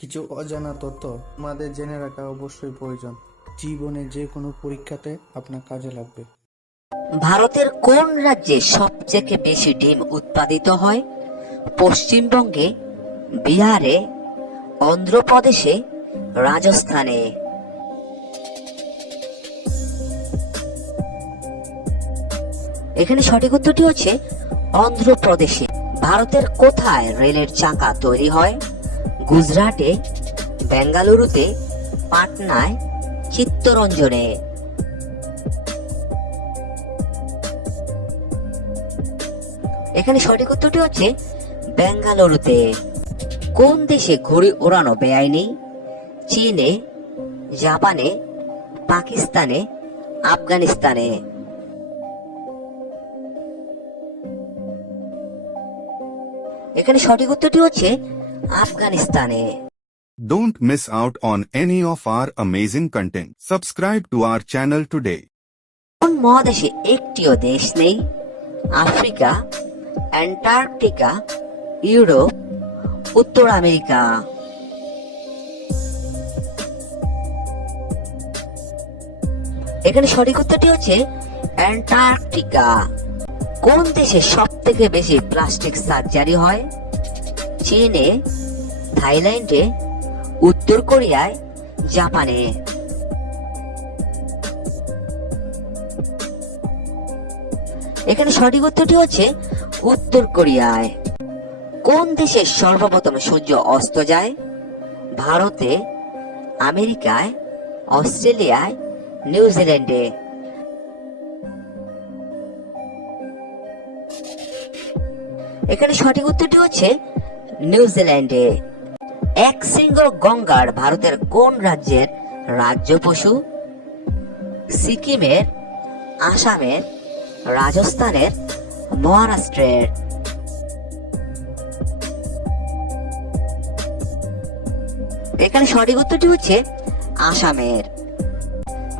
কিছু অজানা তথ্য আমাদের জেনে রাখা অবশ্যই প্রয়োজন। জীবনে যে কোনো পরীক্ষাতে আপনার কাজে লাগবে। ভারতের কোন রাজ্যে সবথেকে বেশি ডিম উৎপাদিত হয়? পশ্চিমবঙ্গে, বিহারে, অন্ধ্রপ্রদেশে, রাজস্থানে। এখানে সঠিক উত্তরটি হচ্ছে অন্ধ্রপ্রদেশে। ভারতের কোথায় রেলের চাকা তৈরি হয়? গুজরাটে, বেঙ্গালুরুতে, পাটনায়, চিত্তরঞ্জনে। এখানে সঠিক উত্তরটি হচ্ছে বেঙ্গালুরুতে। কোন দেশে ঘুড়ি ওড়ানো বেআইনি? চীনে, জাপানে, পাকিস্তানে, আফগানিস্তানে। এখানে সঠিক উত্তরটি হচ্ছে আফগানিস্তানে। Don't miss out on any of our amazing content. Subscribe to our channel today. কোন মহাদেশে একটিও দেশ নেই? আফ্রিকা অ্যান্টার্কটিকা ইউরোপ উত্তর আমেরিকা। এখানে সঠিক উত্তরটি হচ্ছে অ্যান্টার্কটিকা। কোন দেশে সব থেকে বেশি প্লাস্টিক সার্জারি হয়? চীনে, থাইল্যান্ডে, উত্তর কোরিয়ায়, জাপানে। এখানে সঠিক উত্তরটি হচ্ছে উত্তর কোরিয়ায়। কোন দেশে সর্বপ্রথম সূর্য অস্ত যায়? ভারতে, আমেরিকায়, অস্ট্রেলিয়ায়, নিউজিল্যান্ডে। এখানে সঠিক উত্তরটি হচ্ছে নিউজিল্যান্ডে এক শৃঙ্গ গঙ্গার ভারতের কোন রাজ্যের রাজ্য পশু? সিকিমের, আসামের, রাজস্থানের, মহারাষ্ট্রের। এখানে সঠিক উত্তরটি হচ্ছে আসামের।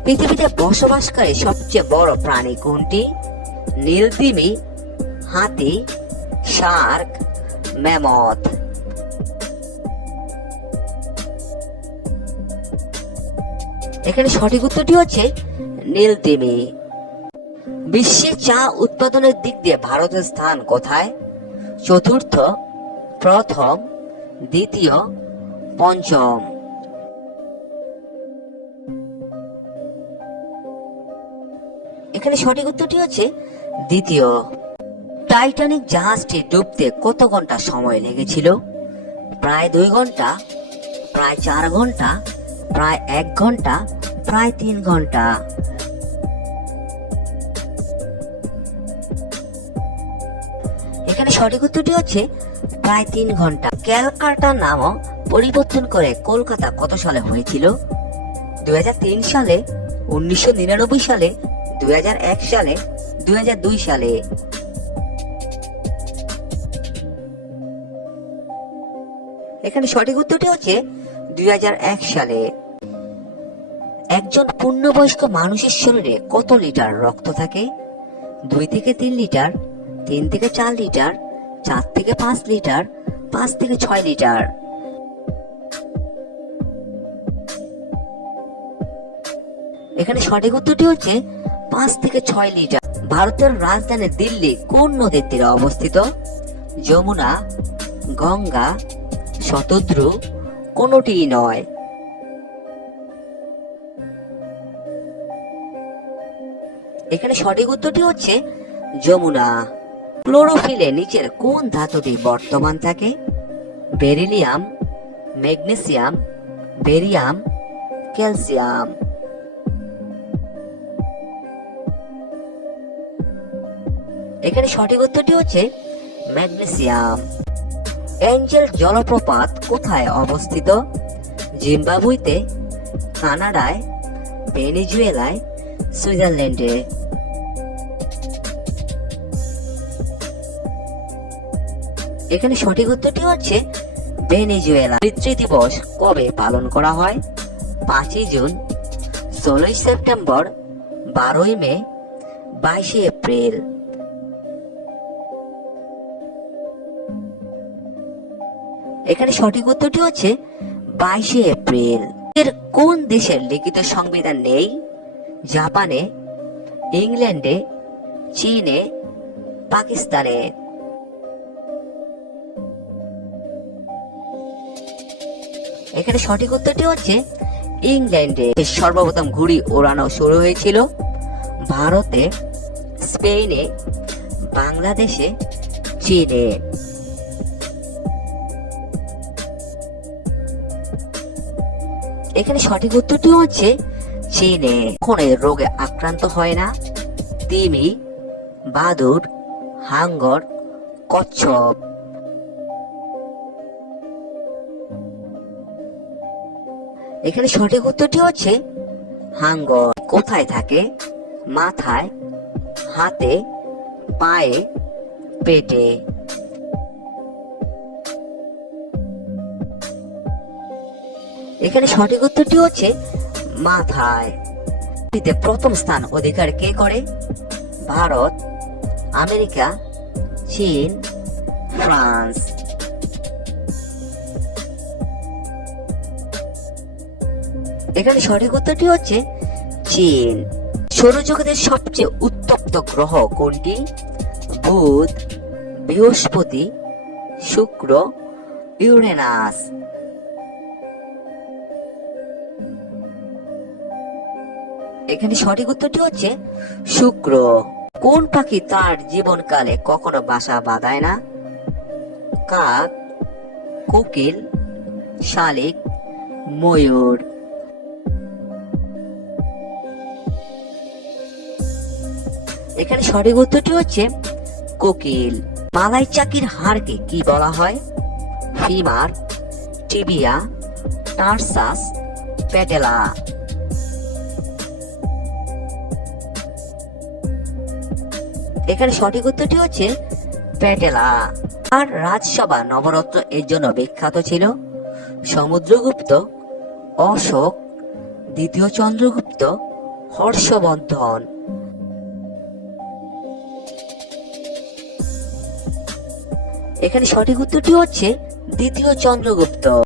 পৃথিবীতে বসবাসকারী সবচেয়ে বড় প্রাণী কোনটি? নীলতিমি, হাতি, শার্ক ম্যামথ এখানে সঠিক উত্তরটি হচ্ছে নীল নীলতিমি। বিশ্বে চা উৎপাদনের দিক দিয়ে ভারতের স্থান কোথায়? চতুর্থ, প্রথম, দ্বিতীয়, পঞ্চম। এখানে সঠিক উত্তরটি হচ্ছে দ্বিতীয়। টাইটানিক জাহাজটি ডুবতে কত ঘণ্টা সময় লেগেছিল? প্রায় দুই ঘণ্টা, প্রায় চার ঘণ্টা, প্রায় এক ঘণ্টা, প্রায় তিন ঘণ্টা। এখানে সঠিক উত্তরটি হচ্ছে প্রায় তিন ঘণ্টা। ক্যালকাটা নাম পরিবর্তন করে কলকাতা কত সালে হয়েছিল? দুই হাজার তিন সালে, উনিশশো নিরানব্বই সালে, দুই হাজার এক সালে, দুই হাজার দুই সালে। এখানে সঠিক উত্তরটি হচ্ছে দুই হাজার এক সালে। একজন পূর্ণবয়স্ক মানুষের শরীরে কত লিটার রক্ত থাকে? দুই থেকে তিন লিটার, তিন থেকে চার লিটার, চার থেকে পাঁচ লিটার, পাঁচ থেকে ছয় লিটার। এখানে সঠিক উত্তরটি হচ্ছে পাঁচ থেকে ছয় লিটার। ভারতের রাজধানী দিল্লি কোন নদীর তীরে অবস্থিত? যমুনা, গঙ্গা শতদ্রু কোনোটিই নয়। এখানে সঠিক উত্তরটি হচ্ছে যমুনা। ক্লোরোফিলে নিচের কোন ধাতুটি বর্তমান থাকে? Beryllium, magnesium, barium, calcium. এখানে সঠিক উত্তরটি হচ্ছে ম্যাগনেসিয়াম। অ্যাঞ্জেল জলপ্রপাত কোথায় অবস্থিত? জিম্বাবুইতে কানাডায়, ভেনিজুয়েলায়, সুইজারল্যান্ডে। এখানে সঠিক উত্তরটি হচ্ছে ভেনেজুয়েলা। পিতৃ দিবস কবে পালন করা হয়? পাঁচই জুন, ষোলোই সেপ্টেম্বর, বারোই মে, বাইশে এপ্রিল। এখানে সঠিক উত্তরটি হচ্ছে বাইশে এপ্রিল। এর কোন দেশের লিখিত সংবিধান নেই? জাপানে, ইংল্যান্ডে, চীনে, পাকিস্তানে। এখানে সঠিক উত্তরটি হচ্ছে ইংল্যান্ডে। সর্বপ্রথম ঘুড়ি ওড়ানো শুরু হয়েছিল। ভারতে, স্পেনে, বাংলাদেশে, চীনে। এখানে সঠিক উত্তরটি হচ্ছে চীনে। কোন রোগে আক্রান্ত হয় না। তিমি, বাদুর, হাঙ্গর, কচ্ছপ। এখানে সঠিক উত্তরটি হচ্ছে হাঙ্গর। কোথায় থাকে? মাথায়, হাতে, পায়ে, পেটে। এখানে সঠিক উত্তরটি হচ্ছে মাথায়। প্রথম স্থান অধিকার কে করে? ভারত, আমেরিকা, চীন, ফ্রান্স। এখানে সঠিক উত্তরটি হচ্ছে চীন। সৌরজগতের সবচেয়ে উত্তপ্ত গ্রহ কোনটি? বুধ, বৃহস্পতি, শুক্র, ইউরেনাস। এখানে সঠিক উত্তরটি হচ্ছে শুক্র। কোন পাখি তার জীবনকালে কখনো বাসা বাঁধায় না? কাক, কোকিল, শালিক, ময়ূর। এখানে সঠিক উত্তরটি হচ্ছে কোকিল। মালাই চাকির হাড়কে কি বলা হয়? Femur, tibia, tarsus, patella. এখানে সঠিক উত্তরটি হচ্ছে প্যাটেলা। আর রাজসভা নবরত্ন এর জন্য বিখ্যাত ছিল সমুদ্রগুপ্ত, অশোক, দ্বিতীয় চন্দ্রগুপ্ত, হর্ষবর্ধন। এখানে সঠিক উত্তরটি হচ্ছে দ্বিতীয় চন্দ্রগুপ্ত।